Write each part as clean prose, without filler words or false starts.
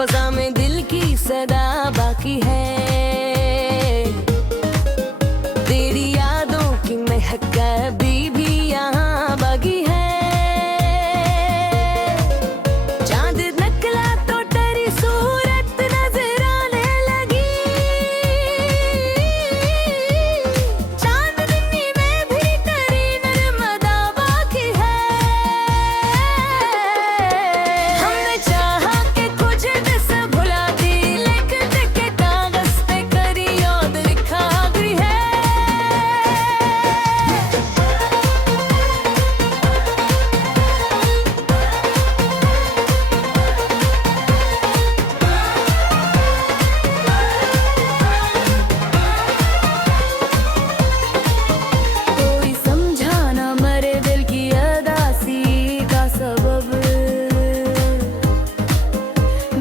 फजा में दिल की सदा बाकी है। तेरी यादों की महक अभी भी यहाँ बाकी है। चांद निकला तो तेरी सूरत नजर आने लगी। चांदनी में भी तेरी नर्मदा बाकी है। हमने चाहा कि कुछ दिस भुला दी, लिख के कागज पे करी याद लिखा गई है। कोई समझा ना मेरे दिल की अदासी का सबब।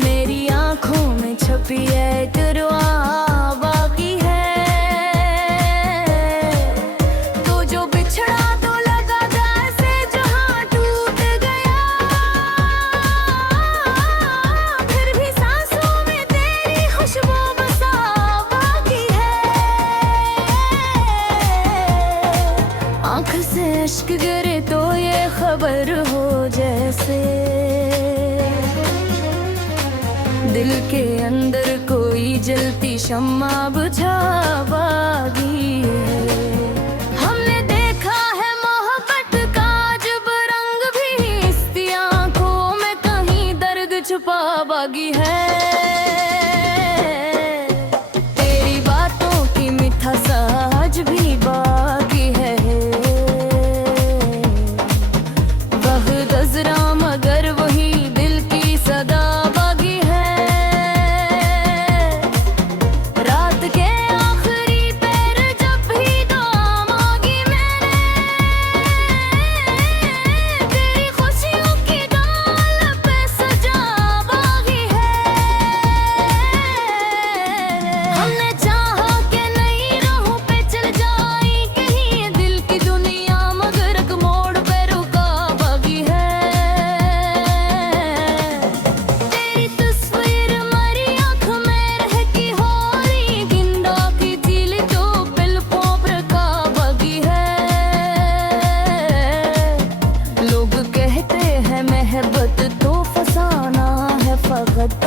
मेरी आंखों में छपी है तेरा बाकी है। तो जो बिछड़ा तो लगा जैसे जहां टूट गया। फिर भी सांसों में तेरी खुशबू बसा बाकी है। आंख से अश्क गिरे तो ये खबर हो जैसे दिल के अंदर कोई जलती शम्मा बुझा बागी है। हमने देखा है मोहब्बत का अजब रंग भी, इसकी आंखों में कहीं दर्द छुपा बागी है। तेरी बातों की मिठास आज भी बाकी है। वह नजरा मगर वही दिल की सदा बाकी है। रात के आखिरी पैर जब भी दुआ मांगी मैंने, तेरी खुशियों की डाल पे सजा बाकी है। हमने चाहा कि नई राहों पे चल जाए कहीं, दिल की दुनिया मगर एक मोड़ पे रुका बाकी है। तेरी तस्वीर हमारी आँख में रहती हो रही, गिंदा की दिल तो पलकों पर का बाकी है। लोग कहते हैं मोहब्बत तो फसाना है फकत।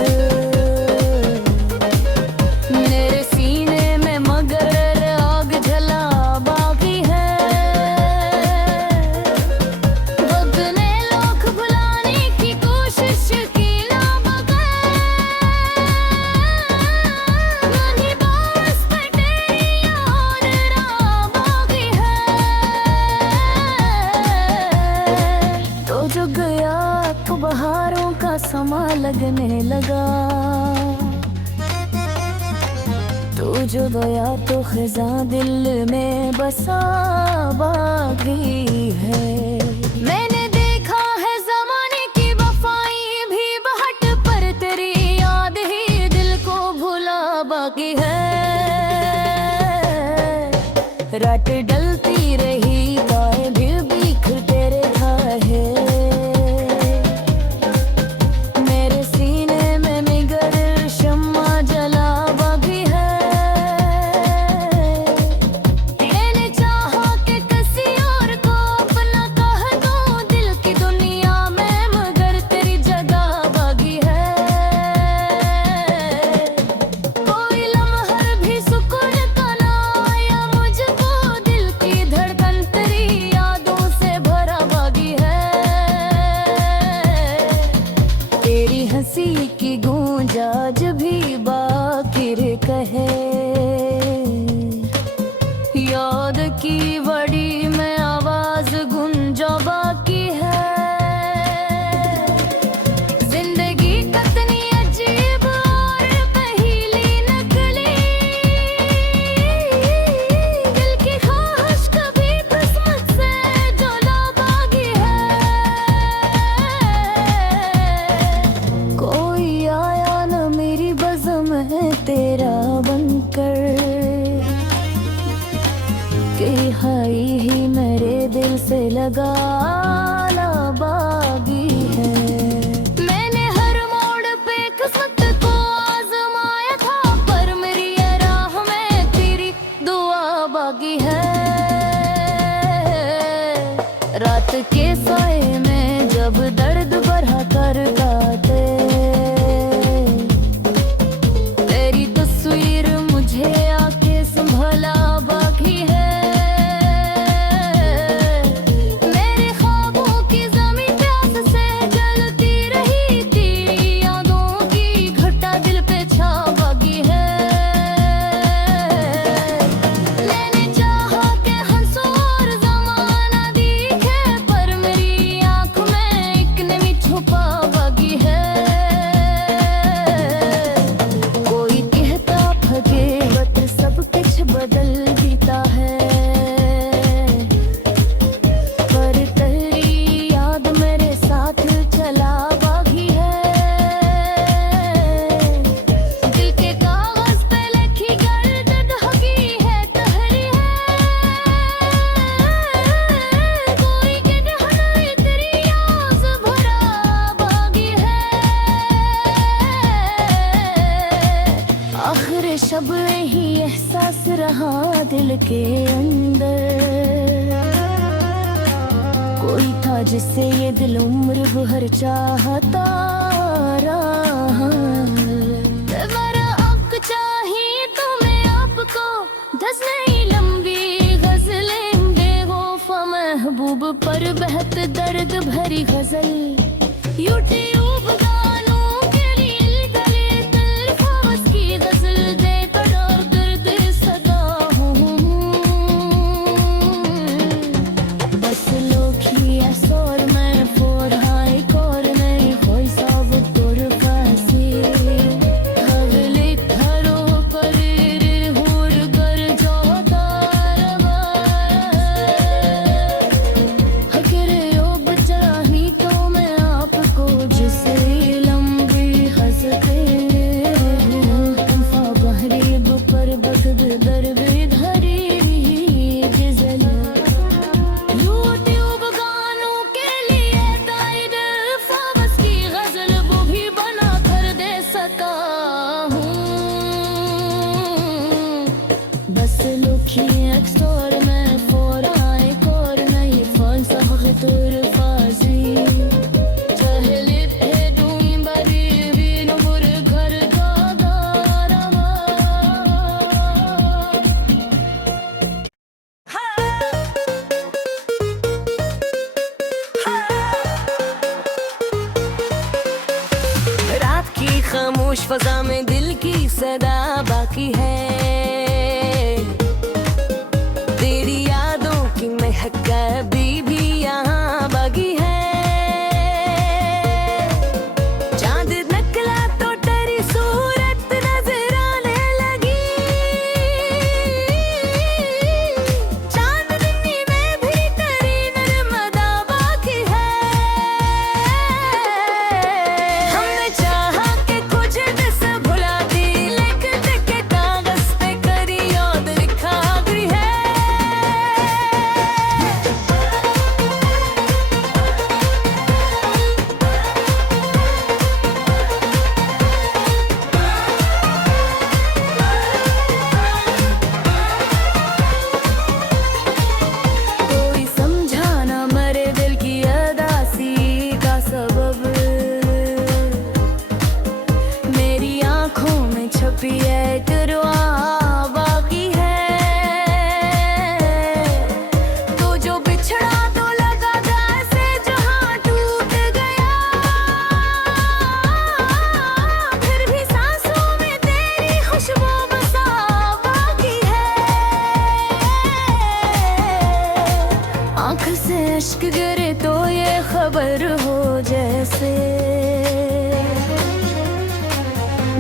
मेरे सीने में मगर आग जला बाकी है। वक्त ने लोग भुलाने की कोशिश की ना मगर नहीं बस पे तेरी याद बाकी है। तो जो गया तो बहारों का समा लगने लगा। तू जो गया तो खिज़ां दिल में बसा बाकी है। मैंने देखा है ज़माने की वफ़ाई भी बहट, पर तेरी याद ही दिल को भुला बाकी है। रात डलती रही गाए भी बिखर तेरे है। मेरे सीने में मिगर शम्मा जला बाकी है। मैंने चाहा कि किसी और को अपना कह दूं दिल की दुनिया में, मगर तेरी जगह बाकी है। कोई लम्हा भी सुकून का ना आया मुझको, दिल की धड़कन तेरी यादों से भरा बाकी है। तेरी हंसी की गूंज आज भी बाकी कहे। याद की बड़ी में आवाज गुंजा बाकी है। जिंदगी कितनी अजीब और पहेली नकली, दिल की ख्वाहिश कभी किस्मत से जुड़ा बाकी है। कोई आया न मेरी बज़म है तेरा बनकर, कि हाई ही मेरे दिल से लगा ला बागी है। मैंने हर मोड़ पे किस्मत बागी है। रात के साए में जब दर्द बढ़ा कर गाते, तेरी तस्वीर मुझे आके संभला बाकी है। मेरे ख्वाबों की ज़मीं प्यास से जलती रही, तेरी यादों की घटा दिल पे छा बाकी है। मैंने चाहा कि हंसो और ज़माना दिखे, पर मेरी आँख में एक नमी छुपा बाकी है। कोई कहता हकीकत सब कुछ बदल देता है, पर तेरी याद मेरे साथ चला बाकी है। दिल के कागज पे लिखी गर्दन हकी है, तहरी है। कोई कहना तेरी याद भरा बाकी है। आखिर शब ही एहसास रहा दिल के अंदर, कोई था जिससे ये दिल उम्र भर चाहता रहा। मेरा हक चाहिए तुम्हें आपको, 10 नई लंबी गजलें बेवफा महबूब पर बहत दर्द भरी गजल। यूट्यूब गानों के लिए गले तल्फाज की गजल देकर और दर्द सदा हूँ। बस लोखी असर में फोर हाई कोर नहीं कोई सब तोर फासी। हवले थरो करीर हुर गर जोता रवा, हकरे ओ बचाही तो मैं आपको जिसे लंबी हंसते। तूफा बहरीब पर बगद दरबे धरी गजल। यूट्यूब गानों के लिए ताइद फावस की गजल वो भी बना कर दे सका हूँ। बस लुखी अक्सर में फोराए कोर नहीं फलसफ तुर फाजी। चहले थे दूं बरी बीन बुर घर का दारवा। रात की खामोश फजा में दिल की सदा बाकी है। तेरी यादों की महक अभी भी यहाँ बाकी है। चांद निकला तो तेरी सूरत नजर आने लगी, चांदनी में भी तेरी नर्मदा बाकी है। हमने चाहा कि कुछ दिस भुला दी, लिख के कागज पे करी याद लिखा गई है। कोई समझाना मेरे दिल की अदासी का सबब, मेरी आंखों में छपी है तेरा बाकी है। तो जो बिछड़ा तो लगा जैसे जहां टूट गया, फिर भी सांसों में तेरी खुशबू बसा बाकी है। आंख से अश्क गिरे तो ये खबर हो जैसे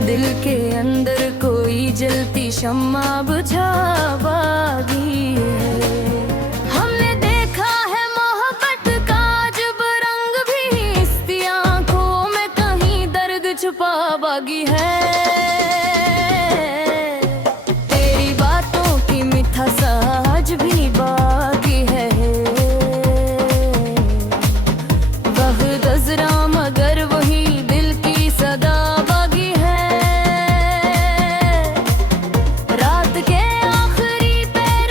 दिल के अंदर कोई जलती शम्मा बुझा बागी है। हमने देखा है मोहब्बत का अजब रंग भी, इसकी आंखों में कहीं दर्द छुपा बागी है। तेरी बातों की मिठास आज भी बाकी है। वह गजरा मगर वही दिल की सदा बागी है। रात के आखिरी पैर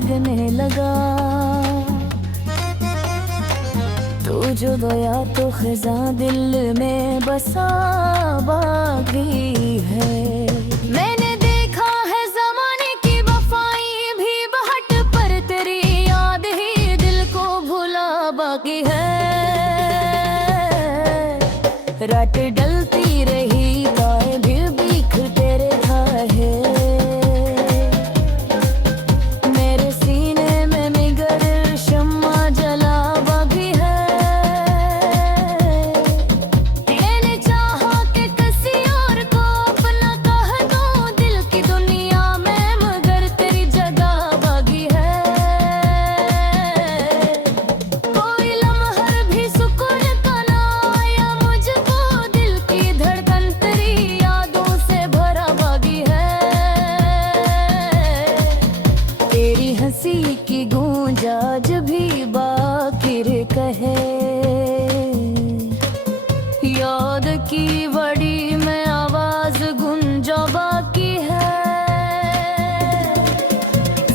लगने लगा। तू जो गया तो खिज़ां दिल में बसा बाकी है। मैंने देखा है ज़माने की वफ़ाई भी बहट, पर तेरी याद ही दिल को भुला बाकी है। रात डलती रही गाए भी बिखरते रहे, मेरे सीने में निगर शम्मा जला बाकी है। मैंने चाहा कि किसी और को अपना कह दूं दिल की दुनिया में, मगर तेरी जगह बाकी है। कोई लम्हा भी सुकून का ना आया मुझको, दिल की धड़कन तेरी यादों से भरा बाकी है। तेरी हंसी की गूंज आज भी बाकिर कहे, याद की बड़ी में आवाज गुंजा बाकी है।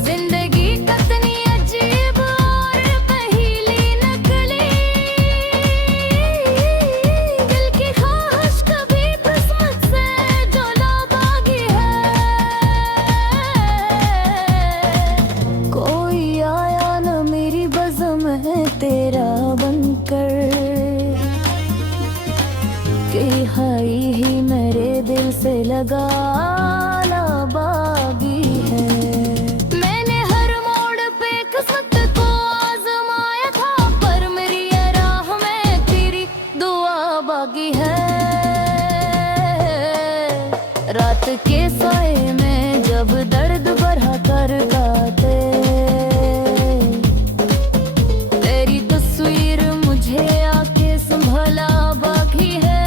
जिंदगी कितनी अजीब और पहेली निकली, दिल की ख्वाहिश कभी किस्मत से जुड़ा बाकी है। कोई आया न मेरी बज़म है तेरा बनकर, कि हाई ही मेरे दिल से लगा ला बागी है। मैंने हर मोड़ पे किस्मत को आजमाया था, पर मेरी ये राह में तेरी दुआ बागी है। रात के साए में जब दर्द बढ़ा कर गाते, तेरी तस्वीर मुझे आके संभला बाकी है।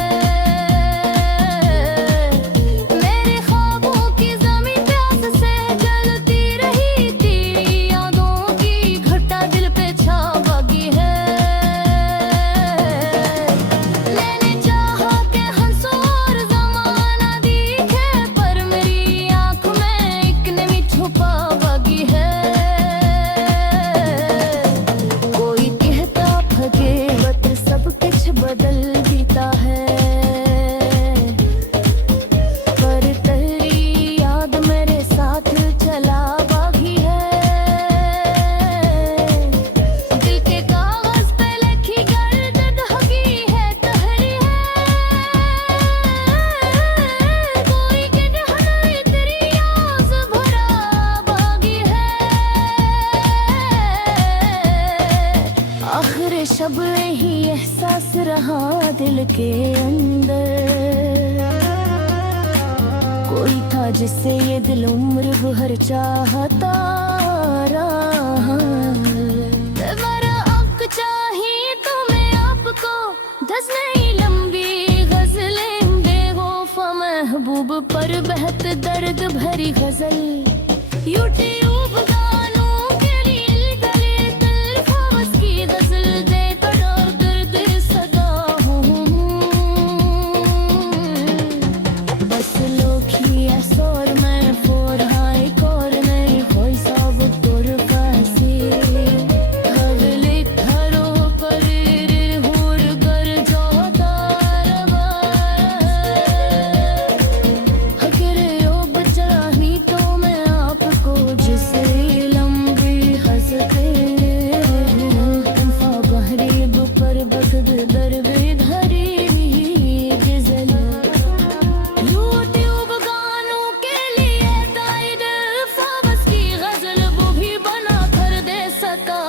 मेरे ख्वाबों की ज़मीं प्यास से जलती रही, तेरी यादों की घटा दिल पे छा बाकी है। मैंने चाहा कि हंसो और ज़माना दिखे, पर मेरी आँख में एक नमी छुपा बाकी है। कोई कहता फकीरत सब कुछ बदल देता है, पर तेरी याद मेरे साथ चला बाकी है। दिल के कागज पे लिखी गर्द हकी है तहरी है, कोई कहना तेरी याद भरा बाकी है। आखिर शब ही एहसास रहा दिल के अंदर, कोई था जिससे ये दिल उम्र भर चाहता रहा। मेरा हक चाहिए तुम्हें आपको, 10 नई लंबी गजलें बेवफा महबूब पर बहत दर्द भरी गजल। यूट्यूब गानों के लिए गले तल्फाज की गजल देकर और दर्द सदा हूँ। बस लोखी असर में फोर हाई कोर नहीं कोई सब तोर फासी, हगले थारो पर होर कर जाता रवा। हकरे ओ बचानी तो मैं आपको जिसे लंबी हंसते, तन्फा बहरीब पर बगद दरबे धरी गजल। यूट्यूब गानों के लिए ताइद फावस की गजल वो भी बना कर दे सका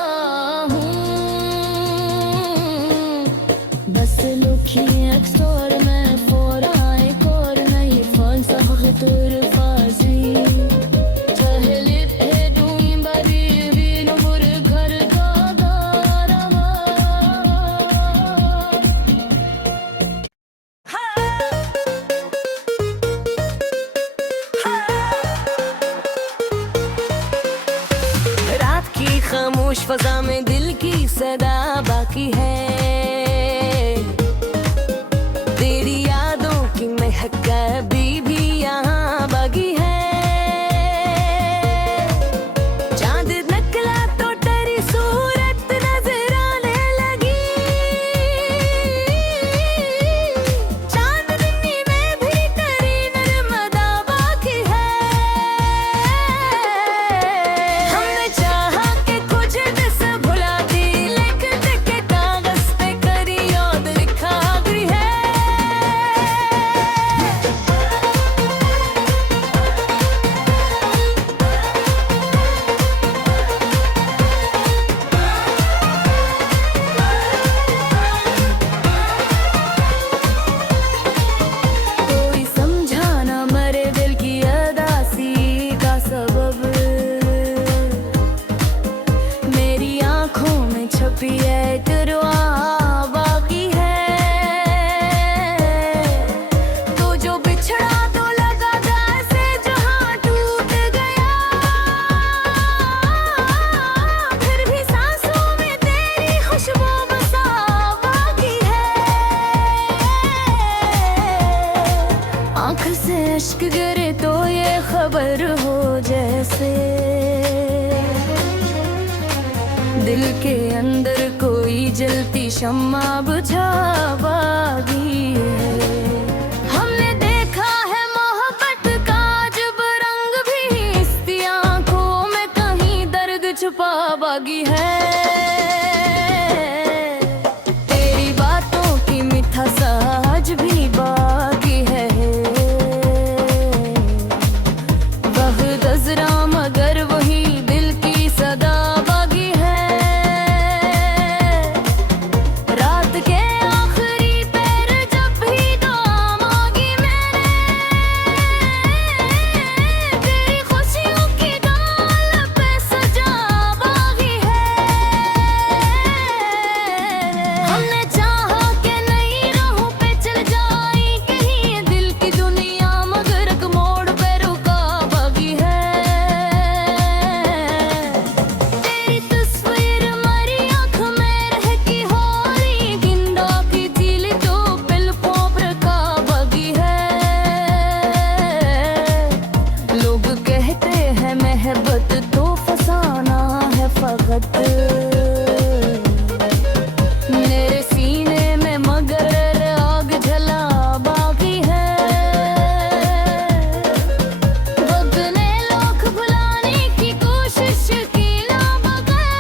हूँ। बस लुखी अक्सर में फोराए कोर नहीं फंसा तुर फाजी, चहले थे दूं बरी भी नूर घर का दारवा। रात की खामोश फजा में दिल की सदा बाकी है। अश्क गिरे तो ये खबर हो जैसे दिल के अंदर कोई जलती शम्मा बुझा बागी है। हमने देखा है मोहब्बत का अजब रंग भी, इसकी आंखों में कहीं दर्द छुपा बागी है। तेरी बातों की मीठा सा आज भी बाकी है, वह नजरा मगर वही दिल की सदा बागी है। रात के आखिरी पैर जब भी दुआ मांगी मैंने, तेरी खुशियों की डाल पे सजा बागी है। हमने चाहा कि नई राहों पे चल जाए कहीं, दिल की दुनिया मगर एक मोड़ पे रुका बागी है। तेरी तस्वीर हमारी आँख में रहती हो रही, गिंदा की झील जो पलकों पर का बागी है। लोग कहते हैं मोहब्बत तो फसाना है फकत, मेरे सीने में मगर आग जला बाकी है। वक्त ने लोग भुलाने की कोशिश की ना मगर,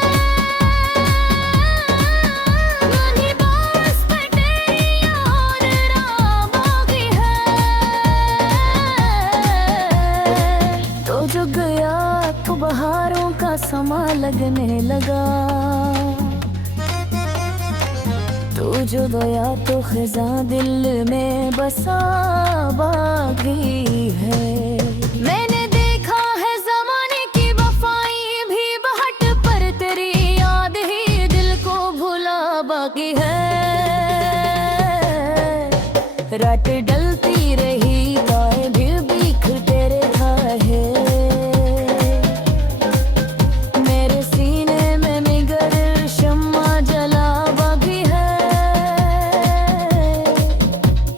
नहीं बस पे तेरी याद रहा बाकी है। तो जो गया तो बहारों का समा लगने लगा, तू जो गया तो खिज़ां दिल में बसा बागी है। मैंने देखा है ज़माने की वफाई भी बहट, पर तेरी याद ही दिल को भुला बाकी है। रात डलती रही गाए भी बिखरते रहा है, मेरे सीने में मगर शम्मा जला बागी है।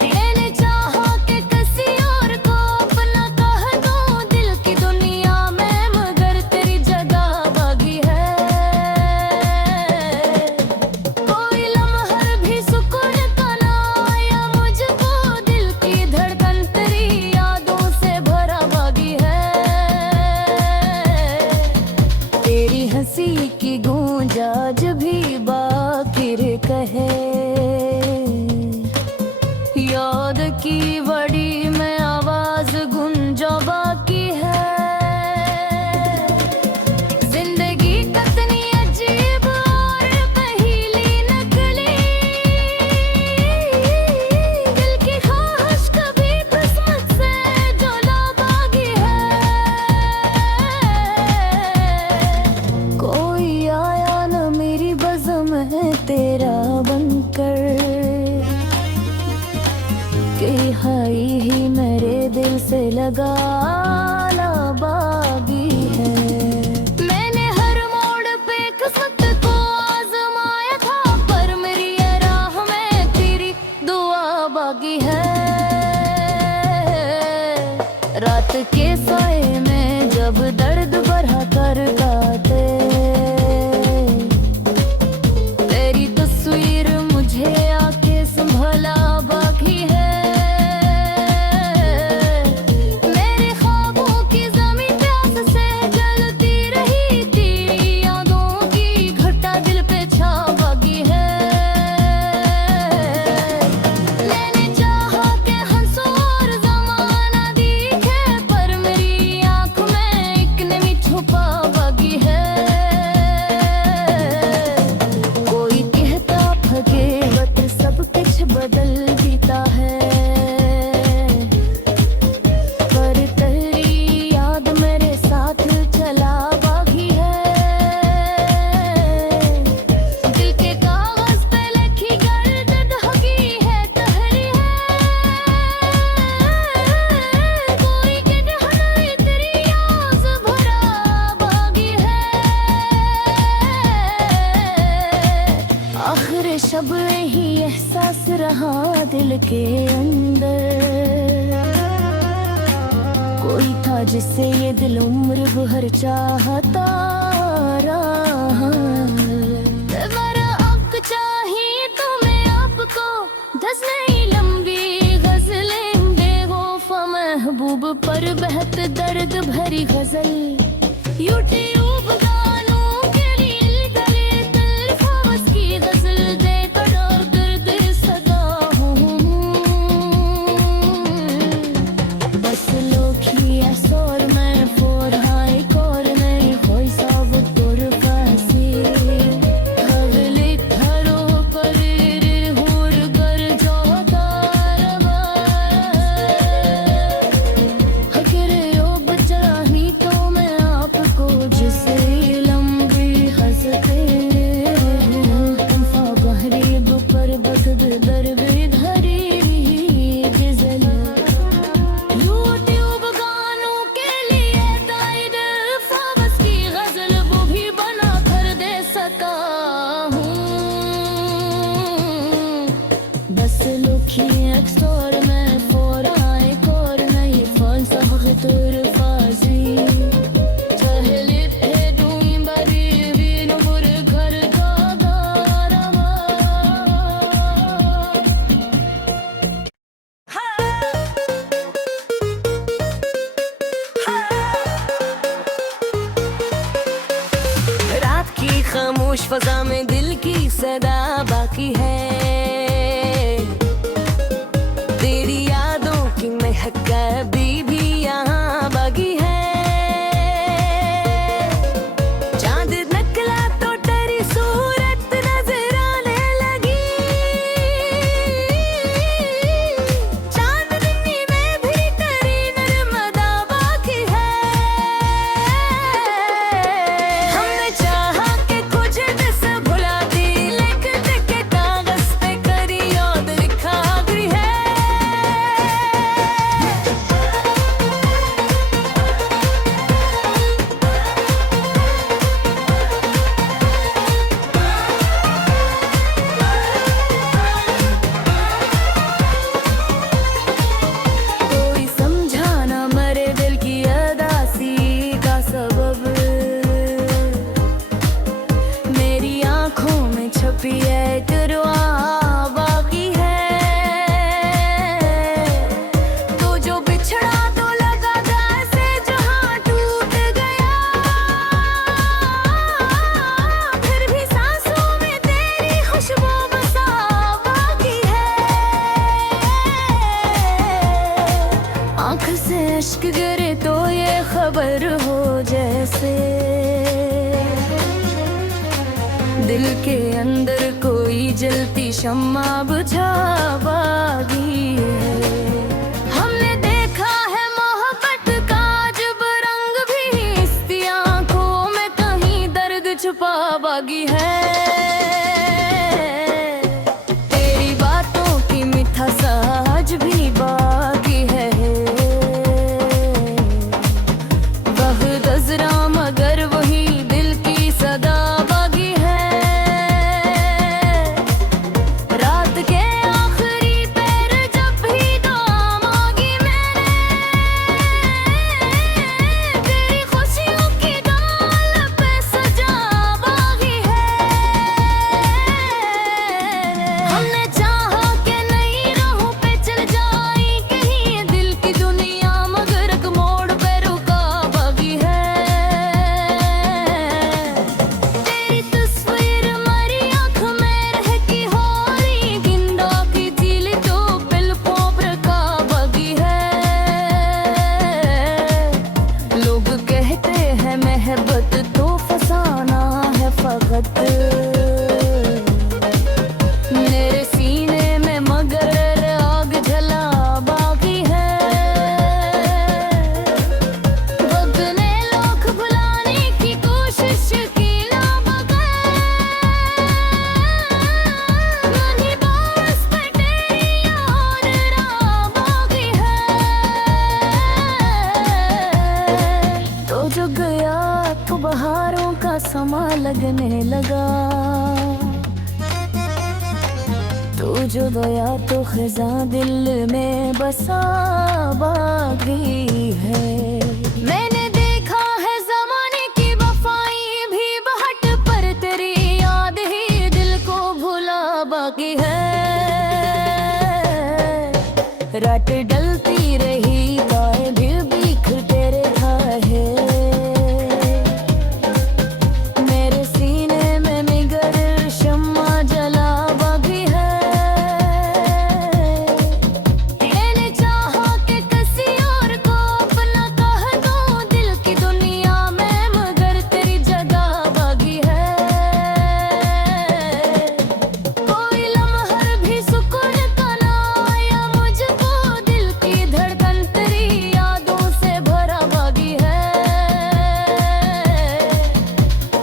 मैंने चाहा कि किसी और को अपना कह दूं दिल की दुनिया में, मगर तेरी जगह बागी है। कोई लम्हा भी सुकून का ना आया मुझको, दिल की धड़कन तेरी यादों से भरा बागी है। तेरी हंसी की गूंज आज भी बाकिर कहे, याद की बड़ी में आवाज गुंजा बाकी है। जिंदगी कितनी अजीब और पहेली नकली, दिल की ख्वाहिश कभी किस्मत से जुला बागी है। कोई आया न मेरी बज़म है तेरा बनकर, कि हाई ही मेरे दिल से लगा ला बागी है। मैंने हर मोड़ पे किस्मत को आजमाया था, पर मेरी ये राह में तेरी दुआ बागी है। रात के साए में जब दर्द बढ़ा कर गाते, तेरी तस्वीर मुझे आके संभला बाकी है। मेरे ख्वाबों की ज़मीं प्यास से जलती रही, तेरी यादों की घटा दिल पे छा बागी है। मैंने चाहा कि हंसो और ज़माना दिखे, पर मेरी आँख में एक नमी छुपा बागी है। कोई कहता फके वक्त सब कुछ बदल जीता है, पर तेरी याद मेरे साथ चला बागी है। दिल के कागज पे लिखी गर्द हकी है तहरी है, कोई कहना तेरी याद भरा बागी है। आखिर शब ही एहसास रहा दिल के अंदर, कोई था जिससे ये दिल उम्र भर चाहता रहा। मेरा अब चाहिए तुम्हें आपको 10 नई लंबी गजलें बेवफा महबूब पर बहत दर्द भरी गजल। यूट्यूब गानों के लिए तल्फावस की गजल देकर और दर्द सदा हूँ। बस लोखी असर में फोर हाई कोर नहीं कोई सब तोर फांसी हवले धरो पर होर गर जाता रवा। हकरे ओ बचाही तो मैं आपको जिसे लंबी हंसते तन्फा बहरीब पर बदद दरबे धरी गजल। यूट्यूब गानों के लिए ताइद फावस की गजल वो भी बना कर दे सका हूँ। बस लुखी एक्सोर में फोर आए कोर नहीं फन सख्तर फाजी चहले थे दूई बरी भी नूर घर जादा रवा। रात की खामोश फजा में दिल की सदा बाकी है। तेरी यादों की महक अभी भी यहाँ बाकी है। चांद निकला तो तेरी सूरत नजर आने लगी। चांदनी में भी तेरी नर्मदा बाकी है। हमने चाहा कि कुछ दिस भुला दी लिख लिख के कागज पे करी याद लिखा गई है। कोई समझा ना मेरे दिल की अदासी का सबब। मेरी आंखों में छपी है तेरा बाकी है। तो जो बिछड़ा तो लगा जैसे जहां टूट गया। फिर भी सांसों में तेरी खुशबू बसा बाकी है। आंख से अश्क गिरे तो ये खबर हो जैसे दिल के अंदर कोई जलती शम्मा बुझा बागी है। हमने देखा है मोहब्बत का अजब रंग भी इसकी आंखों में कहीं दर्द छुपा बागी है। तेरी बातों की मिठास आज भी बाकी है। वह नजरा मगर वही दिल की सदा बाकी है। रात के आखिरी पैर जब भी दुआ मांगी मैंने तेरी खुशियों की डाल पे सजा बागी है। हमने चाहा कि नई राहों पे चल जाए कहीं दिल की दुनिया मगर एक मोड़ पे रुका बागी है। तेरी तस्वीर हमारी आंख में रहती हो रही गिंदा की दिल तो पिल पोप रखा बागी है। लोग कहते हैं महबत तो फसाना है फकत। मेरे सीने में मगर आग जला बाकी है। वक्त ने लोग भुलाने की कोशिश की ना मगर नहीं बस पे तेरी याद रहा बाकी है। तो जो गया तो बहारों का समा लगने लगा। तो तू जो दया तो खज़ां दिल में बसा बाकी है। मैंने देखा है ज़माने की वफ़ाई भी बहट, पर तेरी याद ही दिल को भुला बाकी है। रात डलती रही गाए भी बिखरते रहे, मेरे सीने में निगर शम्मा जला बाकी है। मैंने चाहा कि किसी और को अपना कह दूं दिल की दुनिया में, मगर तेरी जगह बाकी है। कोई लम्हा भी सुकून का ना आया मुझको, दिल की धड़कन तेरी यादों से भरा बाकी है।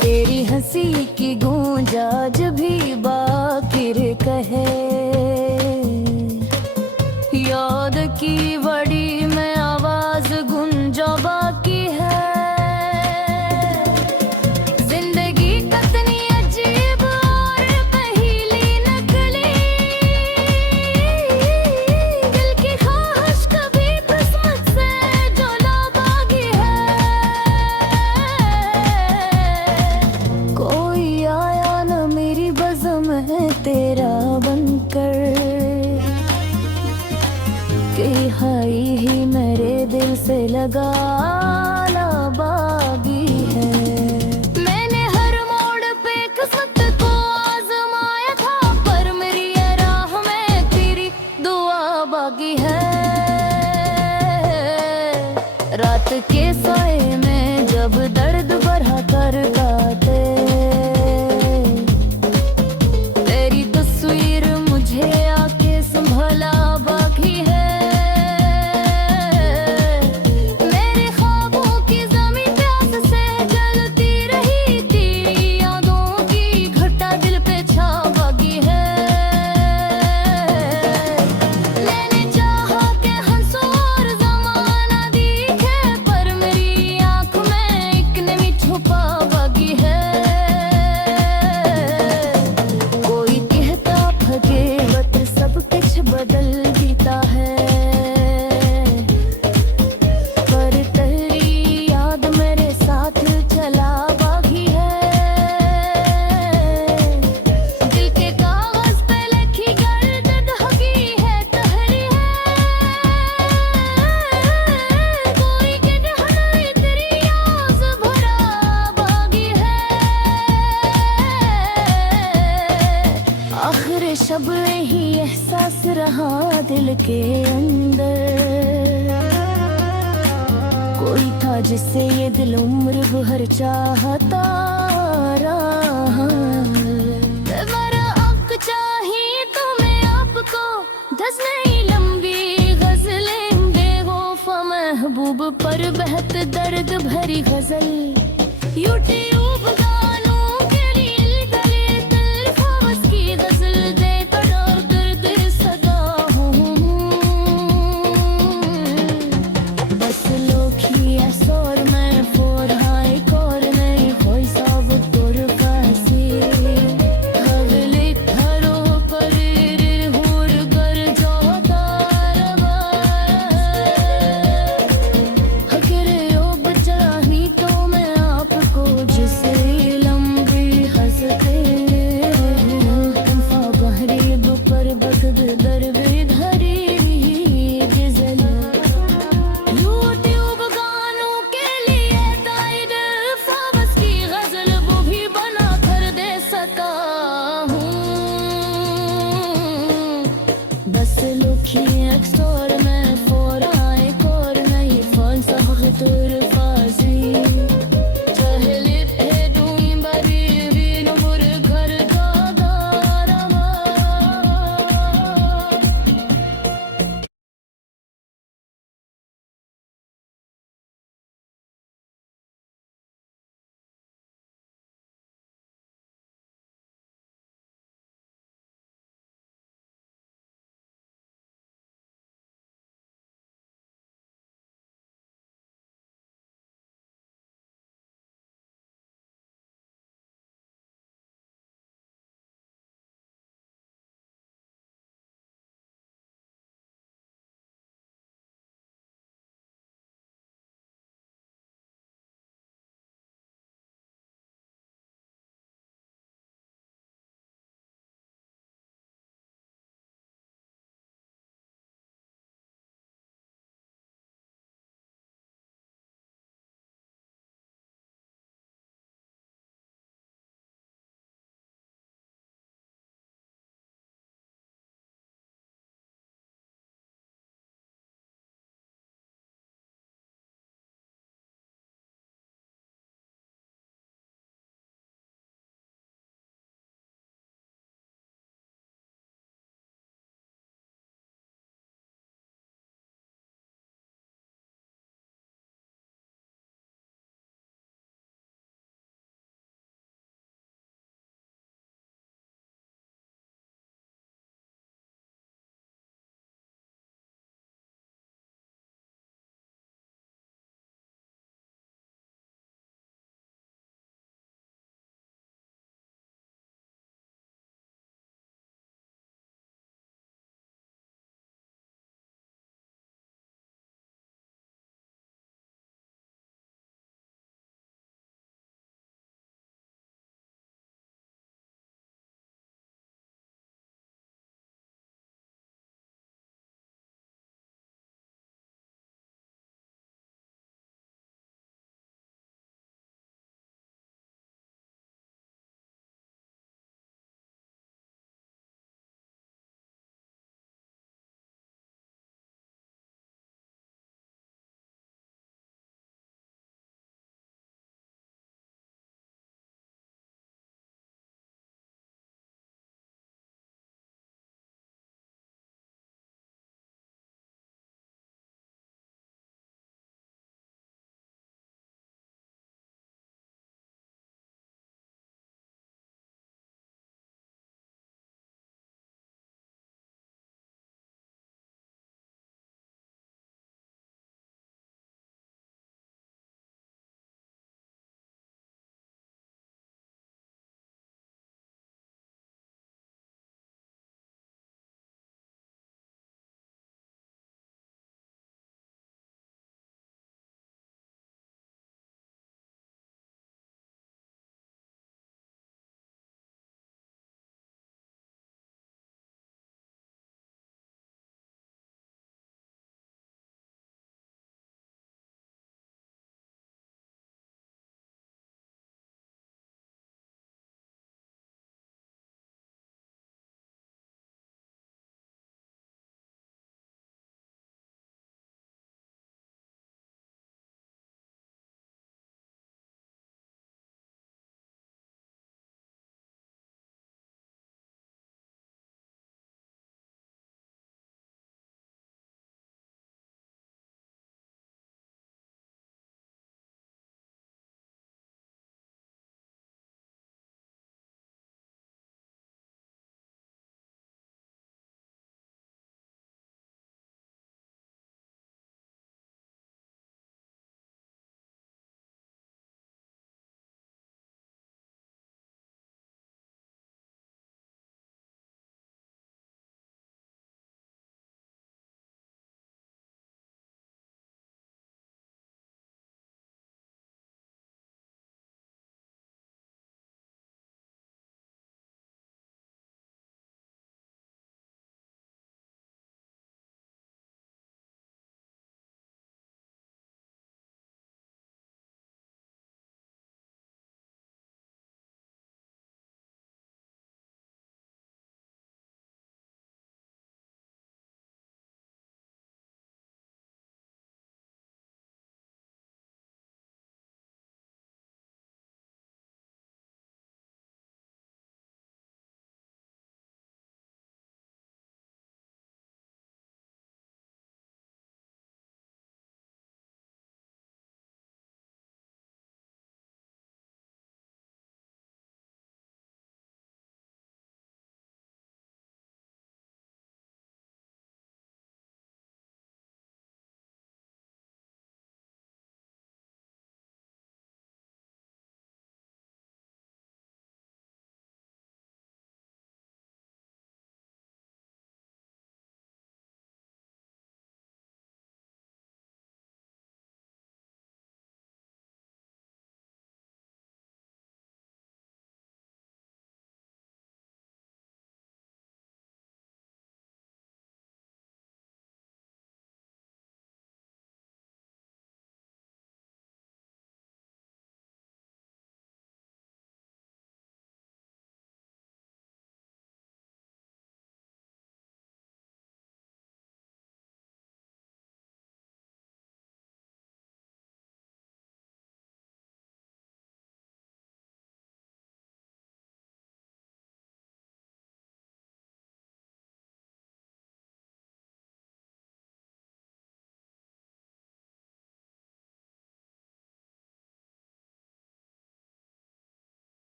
तेरी हंसी की गूंज आज भी बाकिर कहे, याद की बड़ी में आवाज गुंजा बाकी है। जिंदगी कितनी अजीब और पहेली निकली, दिल की ख्वाहिश कभी किस्मत से जुड़ा बाकी है। कोई आया न मेरी बज़म है तेरा बनकर, कि हाई ही मेरे दिल से लगा ला बागी है। मैंने हर मोड़ पे किस्मत को आजमाया था, पर मेरी ये राह में तेरी दुआ बागी है। रात के साए में जब दर्द बढ़ा कर गाते, तेरी तस्वीर मुझे आके संभला बाकी है। मेरे ख्वाबों की ज़मीं प्यास से जलती रही, तेरी यादों की घटा दिल पे छा बाकी है। मैंने चाहा कि हंसो और ज़माना दिखे, पर मेरी आँख में एक नमी छुपा बाकी है। कोई कहता फकीरत सब कुछ बदल जीता है, पर तेरी याद मेरे साथ चला बाकी है। दिल के कागज पे लिखी गर्द हकी है तहरी है, कोई कहना तेरी याद भरा बाकी है। आखिर शब ही एहसास रहा दिल के अंदर, कोई था जिससे ये दिल उम्र भर चाहता रहा। मेरा हक चाहिए तुम्हें आपको, 10 नई लंबी गजलें बेवफा महबूब पर बहत दर्द भरी गजल। यूट्यूब गानों के लिए गले तल्फावस की गजल देकर और दर्द सदा हूँ। बस लोखी असोर में फोर हाई कोर नहीं कोई सब तोर फासी, हगले थारो पर होर गर जाता रवा। हकरे ओ बचानी तो मैं आपको जिसे लंबी हंसते, तूफा बहरी पर बगद दरबे धरी गजल। यूट्यूब गानों के लिए ताइद फावस की गजल वो भी बना कर दे सका हूँ। बस लोखी